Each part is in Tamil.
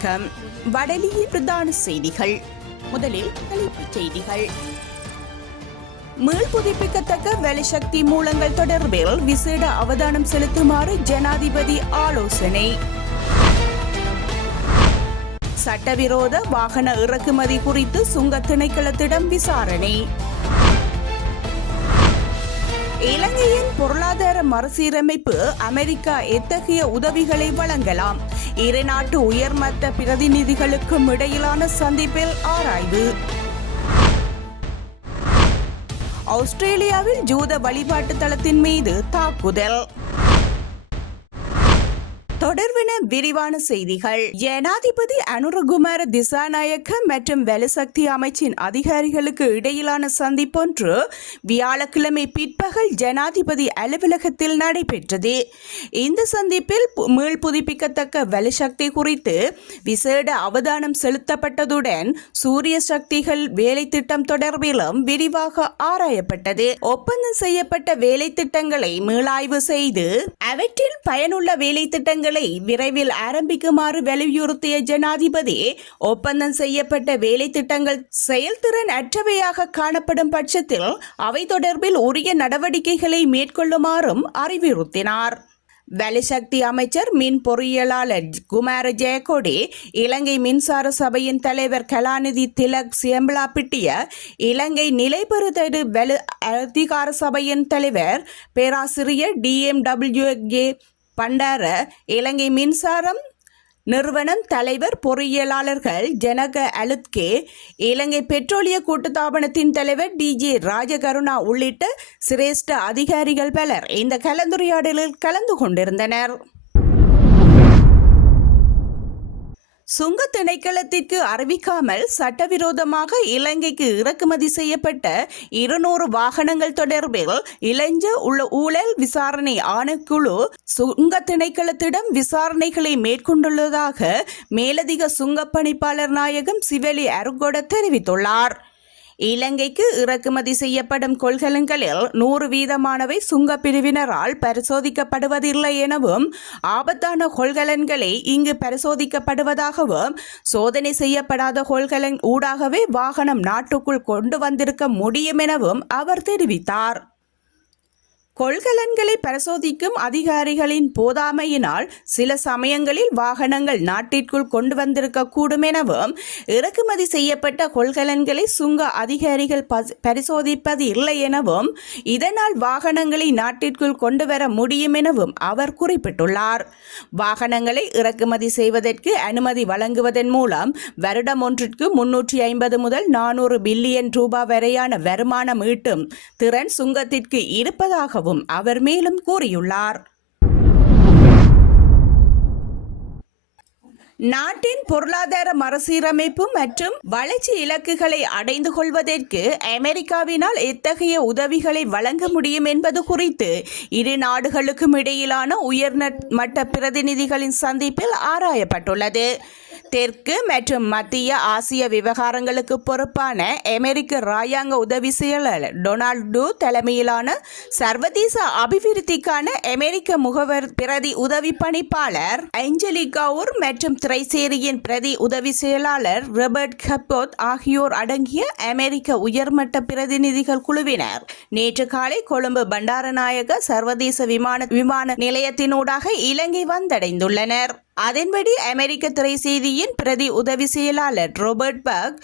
வணக்கம். வடலிய பிரதான செய்திகள். முதலில் தலைப்புச் செய்திகள். மீள் புதுப்பிக்கத்தக்க வலுசக்தி மூலங்கள் தொடர்பில் விசேட அவதானம் செலுத்துமாறு ஜனாதிபதி ஆலோசனை. சட்டவிரோத வாகன இறக்குமதி குறித்து சுங்க திணைக்களத்திடம் விசாரணை. இலங்கையின் பொருளாதார மறுசீரமைப்பு அமெரிக்கா எத்தகைய உதவிகளை வழங்கலாம்? இரு நாட்டு உயர்மட்ட பிரதிநிதிகளுக்கும் இடையிலான சந்திப்பில் ஆராய்வு. ஆஸ்திரேலியாவில் ஜூத வழிபாட்டு தளத்தின் மீது தாக்குதல். தொடர்வன விரிவான செய்திகள். ஜனாதிபதி அனுரகுமார திசாநாயக்க மற்றும் வலுசக்தி அமைச்சின் அதிகாரிகளுக்கு இடையிலான சந்திப்பொன்று வியாழக்கிழமை பிற்பகல் ஜனாதிபதி அலுவலகத்தில் நடைபெற்றது. இந்த சந்திப்பில் மீள் புதுப்பிக்கத்தக்க வலுசக்தி குறித்து விசேட அவதானம் செலுத்தப்பட்டதுடன் சூரிய சக்திகள் வேலை திட்டம் தொடர்பிலும் விரிவாக ஆராயப்பட்டது. ஒப்பந்தம் செய்யப்பட்ட வேலை திட்டங்களை மீளாய்வு செய்து அவற்றில் பயனுள்ள வேலை திட்டங்கள் விரைவில் ஆரம்பிக்குமாறு வலியுறுத்திய ஜனாதிபதி ஒப்பந்தம் செய்யப்பட்ட வேலை திட்டங்கள் செயல்திறன் அற்றவையாக காணப்படும் பட்சத்தில் அவை தொடர்பில் உரிய நடவடிக்கைகளை மேற்கொள்ளுமாறும் அறிவுறுத்தினார். வலுசக்தி அமைச்சர் மின் பொறியியலாளர் குமார ஜெயக்கொடி, இலங்கை மின்சார சபையின் தலைவர் கலாநிதி திலக் சியம்பலாப்பிட்டிய, இலங்கை நிலைபெறுதல் வலு அதிகார சபையின் தலைவர் பேராசிரியர் DMWG பண்டார, இலங்கை மின்சாரம் நிறுவனம் தலைவர் பொறியியலாளர்கள் ஜனக அலுத்கே, இலங்கை பெட்ரோலிய கூட்டுத்தாபனத்தின் தலைவர் DJ ராஜகருணா உள்ளிட்ட சிரேஷ்ட அதிகாரிகள் பலர் இந்த கலந்துரையாடலில் கலந்து கொண்டிருந்தனர். சுங்க திணைக்களத்திற்கு அறிவிக்காமல் சட்டவிரோதமாக இலங்கைக்கு இறக்குமதி செய்யப்பட்ட 200 வாகனங்கள் தொடர்பில் இளைஞ ஊழல் விசாரணை ஆணைக்குழு சுங்க திணைக்களத்திடம் விசாரணைகளை மேற்கொண்டுள்ளதாக மேலதிக சுங்க பணிப்பாளர் நாயகம் சிவலி அருகொட தெரிவித்துள்ளார். இலங்கைக்கு இறக்குமதி செய்யப்படும் கொள்கலன்களில் 100% சுங்க பிரிவினரால் பரிசோதிக்கப்படுவதில்லை எனவும், ஆபத்தான கொள்கலன்களை இங்கு பரிசோதிக்கப்படுவதாகவும், சோதனை செய்யப்படாத கொள்கலன் ஊடாகவே வாகனம் நாட்டுக்குள் கொண்டு வந்திருக்க முடியும் எனவும் அவர் தெரிவித்தார். கொள்கலன்களை பரிசோதிக்கும் அதிகாரிகளின் போதாமையினால் சில சமயங்களில் வாகனங்கள் நாட்டிற்குள் கொண்டு வந்திருக்க கூடும் எனவும், இறக்குமதி செய்யப்பட்ட கொள்கலன்களை சுங்க அதிகாரிகள் பரிசோதிப்பது இல்லை எனவும், இதனால் வாகனங்களை நாட்டிற்குள் கொண்டு வர முடியும் எனவும் அவர் குறிப்பிட்டுள்ளார். வாகனங்களை இறக்குமதி செய்வதற்கு அனுமதி வழங்குவதன் மூலம் வருடம் ஒன்றிற்கு 350 முதல் 400 பில்லியன் ரூபாய் வரையான வருமானம் ஈட்டும் திறன் சுங்கத்திற்கு இருப்பதாகவும் அவர் மேலும் கூறியுள்ளார். நாட்டின் பொருளாதார மறுசீரமைப்பு மற்றும் வளர்ச்சி இலக்குகளை அடைந்து கொள்வதற்கு அமெரிக்காவினால் எத்தகைய உதவிகளை வழங்க முடியும் என்பது குறித்து இரு நாடுகளுக்கும் இடையிலான உயர்மட்ட பிரதிநிதிகளின் சந்திப்பில் ஆராயப்பட்டுள்ளது. தெற்கு மற்றும் மத்திய ஆசிய விவகாரங்களுக்கு பொறுப்பான அமெரிக்க இராயாங்க உதவி செயலாளர் டொனால்டு தலைமையிலான சர்வதேச அபிவிருத்திக்கான அமெரிக்க முகவர் பிரதி உதவி பணிப்பாளர் ஏஞ்சலிகாவுர் மற்றும் திரைசேரியின் பிரதி உதவி செயலாளர் ராபர்ட் கப்போத் ஆகியோர் அடங்கிய அமெரிக்க உயர்மட்ட பிரதிநிதிகள் குழுவினர் நேற்று காலை கொழும்பு பண்டாரநாயக சர்வதேச விமான நிலையத்தினூடாக இலங்கை வந்தடைந்துள்ளனர். அதன்படி அமெரிக்க திரைசேரியின் பிரதி உதவி செயலாளர் ரோபர்ட் பக்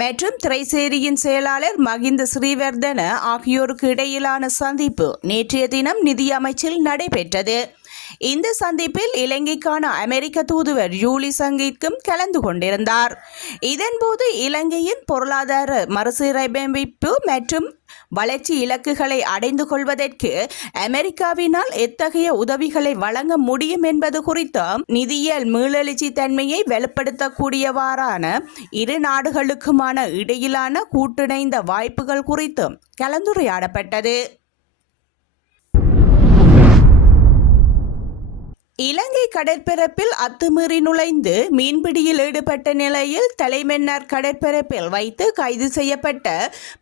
மற்றும் திரைசேரியின் செயலாளர் மகிந்த ஸ்ரீவர்தன ஆகியோருக்கு இடையிலான சந்திப்பு நேற்றைய தினம் நிதியமைச்சில் நடைபெற்றது. இந்த சந்திப்பில் இலங்கைக்கான அமெரிக்க தூதுவர் ஜூலி சங்கீத்தும் கலந்து கொண்டிருந்தார். இதன்போது இலங்கையின் பொருளாதார மறுசீரமைப்பு மற்றும் வளர்ச்சி இலக்குகளை அடைந்து கொள்வதற்கு அமெரிக்காவினால் எத்தகைய உதவிகளை வழங்க முடியும் என்பது குறித்தும், நிதியியல் மீளெழுச்சி தன்மையை வெளிப்படுத்தக்கூடியவாறான இரு நாடுகளுக்குமான இடையிலான கூட்டிணைந்த வாய்ப்புகள் குறித்தும் கலந்துரையாடப்பட்டது. இலங்கை கடற்பரப்பில் அத்துமீறி நுழைந்து மீன்பிடியில் ஈடுபட்ட நிலையில் தலைமன்னார் கடற்பரப்பில் வைத்து கைது செய்யப்பட்ட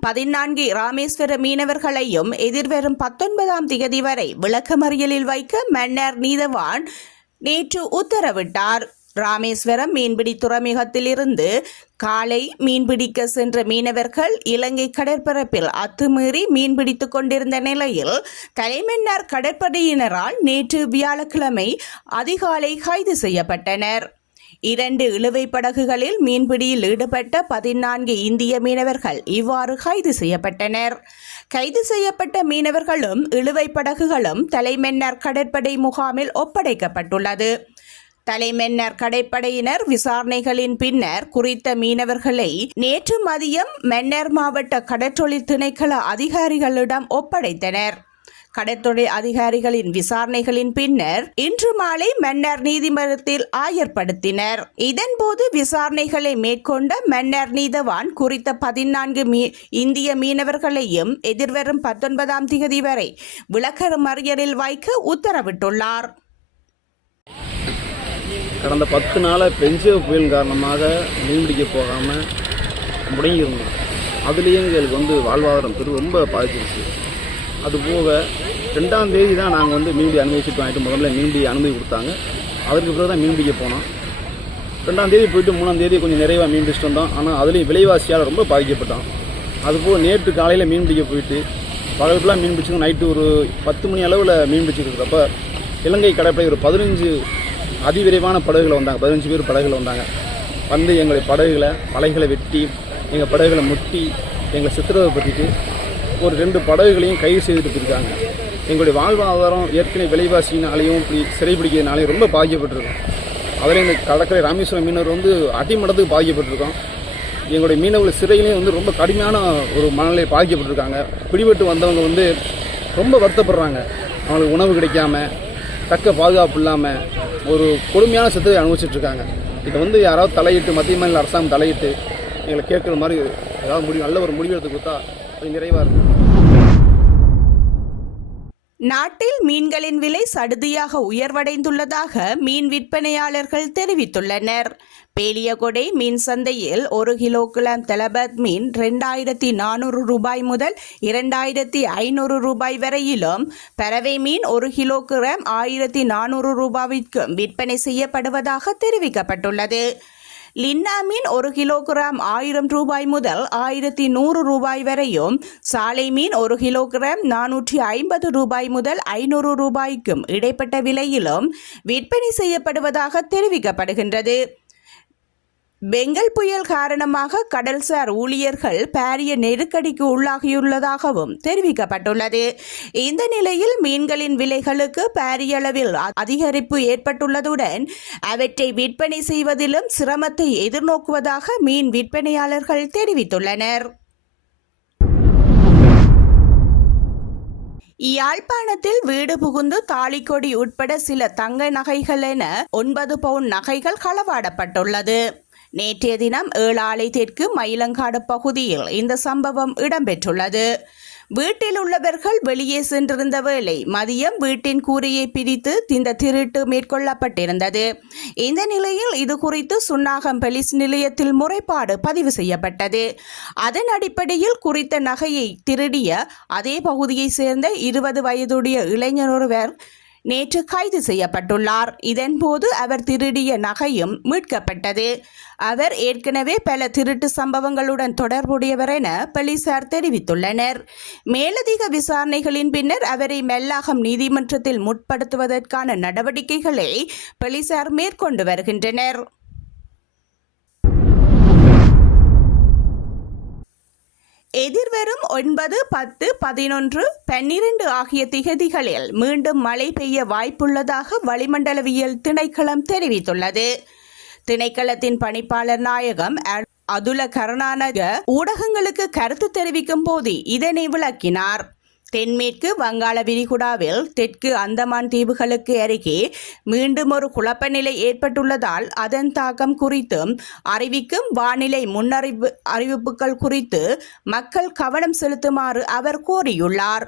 14 ராமேஸ்வர மீனவர்களையும் எதிர்வரும் 19ஆம் திகதி வரை விளக்கமறியலில் வைக்க மன்னார் நீதவான் நேற்று உத்தரவிட்டார். ராமேஸ்வரம் மீன்பிடி துறைமுகத்திலிருந்து காலை மீன்பிடிக்க சென்ற மீனவர்கள் இலங்கை கடற்பரப்பில் அத்துமீறி மீன்பிடித்துக் கொண்டிருந்த நிலையில் தலைமன்னார் கடற்படையினரால் நேற்று வியாழக்கிழமை அதிகாலை கைது செய்யப்பட்டனர். 2 இழுவை படகுகளில் மீன்பிடியில் ஈடுபட்ட 14 இந்திய மீனவர்கள் இவ்வாறு கைது செய்யப்பட்டனர். கைது செய்யப்பட்ட மீனவர்களும் இழுவை படகுகளும் தலைமன்னார் கடற்படை முகாமில் ஒப்படைக்கப்பட்டுள்ளது. தலைமன்னார் கடற்படையினர் விசாரணைகளின் பின்னர் குறித்த மீனவர்களை நேற்று மதியம் மன்னார் மாவட்ட கடற்றொழில் திணைக்கள அதிகாரிகளிடம் ஒப்படைத்தனர். கடற்தொழில் அதிகாரிகளின் விசாரணைகளின் பின்னர் இன்று மாலை மன்னார் நீதிமன்றத்தில் ஆயர்படுத்தினர். இதன்போது விசாரணைகளை மேற்கொண்ட மன்னார் நீதவான் குறித்த 14 இந்திய மீனவர்களையும் எதிர்வரும் 19ஆம் தேதி வரை விளக்கமறியலில் வைக்க உத்தரவிட்டுள்ளார். கடந்த 10 நாளாக பெஞ்ச புயல் காரணமாக மீன்பிடிக்க போகாமல் முடங்கியிருந்தோம். அதுலேயும் எங்களுக்கு வாழ்வாதாரம் ரொம்ப பாதிச்சிருச்சு. அதுபோக 2ஆம் தேதி தான் நாங்கள் மீன்பிடி அனுமதிச்சுட்டு வாங்கிட்டு முதல்ல மீன்பிடி அனுமதி கொடுத்தாங்க. அதற்கு பிறகு தான் மீன்பிடிக்க போனோம். 2ஆம் தேதி போயிட்டு 3ஆம் தேதி கொஞ்சம் நிறைவாக மீன் பிடிச்சிட்டு வந்தோம். ஆனால் அதுலேயும் விலைவாசியால் ரொம்ப பாதிக்கப்பட்டோம். அதுபோக நேற்று காலையில் மீன் பிடிக்க போயிட்டு பகல் ஃபுல்லாக மீன் பிடிச்சிக்கணும். நைட்டு ஒரு 10 மணி அளவில் மீன் பிடிச்சிருக்கிறப்ப இலங்கை கடற்படை ஒரு 15 அதிவிரைவான படகுகளை வந்தாங்க. 15 பேர் படகுகளை வந்தாங்க. எங்களுடைய படகுகளை வெட்டி எங்கள் படகுகளை முட்டி எங்களை சித்திரவதைப்படுத்திட்டு ஒரு 2 படகுகளையும் கைது செய்துட்டு போயிருக்காங்க. எங்களுடைய வாழ்வாதாரம் ஏற்கனவே விலைவாசினாலையும் இப்படி சிறைப்பிடிக்கிறதுனாலையும் ரொம்ப பாதிக்கப்பட்டிருக்கோம். அதில் இந்த கடற்கரை ராமேஸ்வரம் மீனவர் அடிமட்டத்துக்கு பாதிக்கப்பட்டிருக்கோம். எங்களுடைய மீனவர்கள் சிறையிலையும் ரொம்ப கடுமையான ஒரு மனநிலை பாதிக்கப்பட்டிருக்காங்க. பிடிபட்டு வந்தவங்க ரொம்ப வருத்தப்படுறாங்க. அவங்களுக்கு உணவு கிடைக்காம தக்க பாதுகாப்பு இல்லாமல் ஒரு கொடுமையான சித்தத்தை அனுபவிச்சுட்டு இருக்காங்க. இதை யாராவது தலையிட்டு மத்திய மாநில அரசாங்கம் தலையிட்டு எங்களை கேட்குற மாதிரி ஏதாவது நல்ல ஒரு முடிவு எடுத்து கொடுத்தா அது நிறைவாக இருக்கும். நாட்டில் மீன்களின் விலை சடுதியாக உயர்வடைந்துள்ளதாக மீன் விற்பனையாளர்கள் தெரிவித்துள்ளனர். பேலியகொடை மீன் சந்தையில் 1 கிலோகிராம் தலபத் மீன் 2400 ரூபாய் முதல் 2500 ரூபாய் வரையிலும், பறவை மீன் 1 கிலோகிராம் 1400 ரூபாய்க்கும் விற்பனை செய்யப்படுவதாக தெரிவிக்கப்பட்டுள்ளது. லின்னா மீன் 1 கிலோகிராம் 1000 ரூபாய் முதல் 1100 ரூபாய் வரையும், சாலை மீன் 1 கிலோகிராம் 450 ரூபாய் முதல் 500 ரூபாய்க்கும் இடைப்பட்ட விலையிலும் விற்பனை செய்யப்படுவதாக தெரிவிக்கப்படுகின்றது. பெங்கல் புயல் காரணமாக கடல்சார் ஊழியர்கள் பாரிய நெருக்கடிக்கு உள்ளாகியுள்ளதாகவும் தெரிவிக்கப்பட்டுள்ளது. இந்த நிலையில் மீன்களின் விலைகளுக்கு பாரிய அளவில் அதிகரிப்பு ஏற்பட்டுள்ளதுடன் அவற்றை விற்பனை செய்வதிலும் சிரமத்தை எதிர்நோக்குவதாக மீன் விற்பனையாளர்கள் தெரிவித்துள்ளனர். யாழ்ப்பாணத்தில் வீடு புகுந்து தாலிக்கொடி உட்பட சில தங்க நகைகள் என 9 பவுன் நகைகள் களவாடப்பட்டுள்ளது. நேற்றைய தினம் ஏழாலை தெற்கு மயிலங்காடு பகுதியில் இந்த சம்பவம் இடம்பெற்றுள்ளது. வீட்டில் உள்ளவர்கள் வெளியே சென்றிருந்த வேளை மதியம் வீட்டின் கூரையை பிரித்து இந்த திருட்டு மேற்கொள்ளப்பட்டிருந்தது. இந்த நிலையில் இது குறித்து சுன்னாகம் போலீஸ் நிலையத்தில் முறைப்பாடு பதிவு செய்யப்பட்டது. அதன் அடிப்படையில் குறித்த நகையை திருடிய அதே பகுதியைச் சேர்ந்த 20 வயதுடைய இளைஞர் ஒருவர் நேற்று கைது செய்யப்பட்டுள்ளார். இதன்போது அவர் திருடிய நகையும் மீட்கப்பட்டது. அவர் ஏற்கனவே பல திருட்டு சம்பவங்களுடன் தொடர்புடையவர் என போலீசார் தெரிவித்துள்ளனர். மேலதிக விசாரணைகளின் பின்னர் அவரை மெல்லாகம் நீதிமன்றத்தில் முற்படுத்துவதற்கான நடவடிக்கைகளை போலீசார் மேற்கொண்டு வருகின்றனர். எதிர்வரும் 9, 10, 11, 12 ஆகிய திகதிகளில் மீண்டும் மழை பெய்ய வாய்ப்புள்ளதாக வளிமண்டலவியல் திணைக்களம் தெரிவித்துள்ளது. திணைக்களத்தின் பணிப்பாளர் நாயகம் அதுல கருணாநாயக ஊடகங்களுக்கு கருத்து தெரிவிக்கும் போது இதனை விளக்கினார். தென்மேற்கு வங்காள விரிகுடாவில் தெற்கு அந்தமான் தீவுகளுக்கு அருகே மீண்டும் ஒரு குழப்ப நிலை ஏற்பட்டுள்ளதால் அதன் தாக்கம் குறித்தும் அறிவிக்கும் வானிலை அறிவிப்புகள் குறித்து மக்கள் கவனம் செலுத்துமாறு அவர் கோரியுள்ளார்.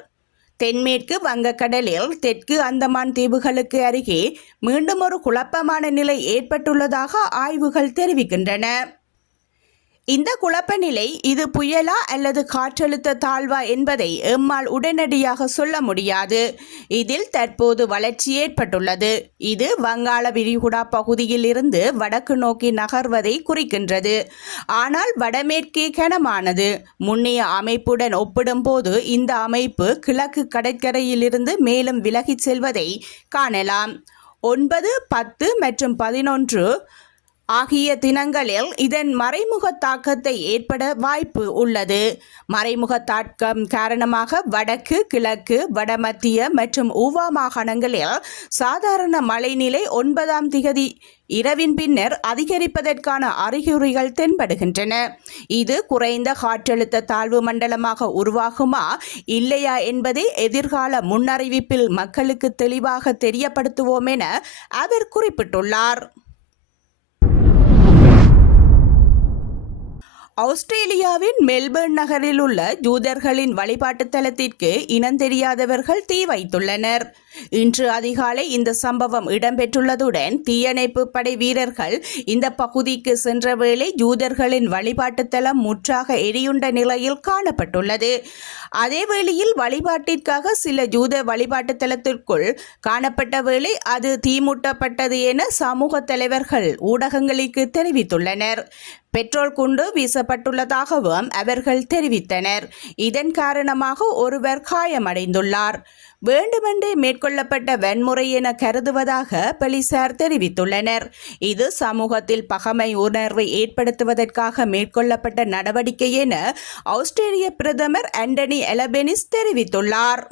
தென்மேற்கு வங்கக்கடலில் தெற்கு அந்தமான் தீவுகளுக்கு அருகே மீண்டும் ஒரு குழப்பமான நிலை ஏற்பட்டுள்ளதாக ஆய்வுகள் தெரிவிக்கின்றன. இந்த குழப்ப நிலை இது புயலா அல்லது காற்றழுத்த தாழ்வா என்பதை எம்மால் உடனடியாக சொல்ல முடியாது. இதில் தற்போது வளர்ச்சி ஏற்பட்டுள்ளது. இது வங்காள விரிகுடா பகுதியில் இருந்து வடக்கு நோக்கி நகர்வதை குறிக்கின்றது. ஆனால் வடமேற்கே கனமானது. முன்னைய அமைப்புடன் ஒப்பிடும்போது இந்த அமைப்பு கிழக்கு கடற்கரையிலிருந்து மேலும் விலகிச் செல்வதை காணலாம். 9, 10 மற்றும் 11 ஆகிய தினங்களில் இதன் மறைமுக தாக்கத்தை ஏற்பட வாய்ப்பு உள்ளது. மறைமுக தாக்கம் காரணமாக வடக்கு, கிழக்கு, வடமத்திய மற்றும் ஊவா மாகாணங்களில் சாதாரண மழைநிலை 9ஆம் திகதி இரவின் பின்னர் அதிகரிப்பதற்கான அறிகுறிகள் தென்படுகின்றன. இது குறைந்த காற்றழுத்த தாழ்வு மண்டலமாக உருவாகுமா இல்லையா என்பதை எதிர்கால முன்னறிவிப்பில் மக்களுக்கு தெளிவாக தெரியப்படுத்துவோம் என அவர் குறிப்பிட்டுள்ளார். ஆஸ்திரேலியாவின் மெல்பர்ன் நகரில் உள்ள யூதர்களின் வழிபாட்டு தலத்திற்கு இனந்தெரியாதவர்கள் தீ வைத்துள்ளனர். இன்று அதிகாலை இந்த சம்பவம் இடம்பெற்றுள்ளதுடன் தீயணைப்பு படை வீரர்கள் இந்த பகுதிக்கு சென்ற வேளை யூதர்களின் வழிபாட்டு தலம் முற்றாக எரியுண்ட நிலையில் காணப்பட்டுள்ளது. அதேவேளையில் வழிபாட்டிற்காக சில யூத வழிபாட்டு தலத்திற்குள் காணப்பட்ட வேளை அது தீமூட்டப்பட்டது என சமூக தலைவர்கள் ஊடகங்களுக்கு தெரிவித்துள்ளனர். பெட்ரோல் குண்டு வீசப்பட்டுள்ளதாகவும் அவர்கள் தெரிவித்தனர். இதன் காரணமாக ஒருவர் காயமடைந்துள்ளார். வேண்டுமென்றே மேற்கொள்ளப்பட்ட வன்முறை என கருதுவதாக போலீசார் தெரிவித்துள்ளனர். இது சமூகத்தில் பகைமை உணர்வை ஏற்படுத்துவதற்காக மேற்கொள்ளப்பட்ட நடவடிக்கை என ஆஸ்திரேலிய பிரதமர் ஆண்டனி அல்பனீஸ் தெரிவித்துள்ளார்.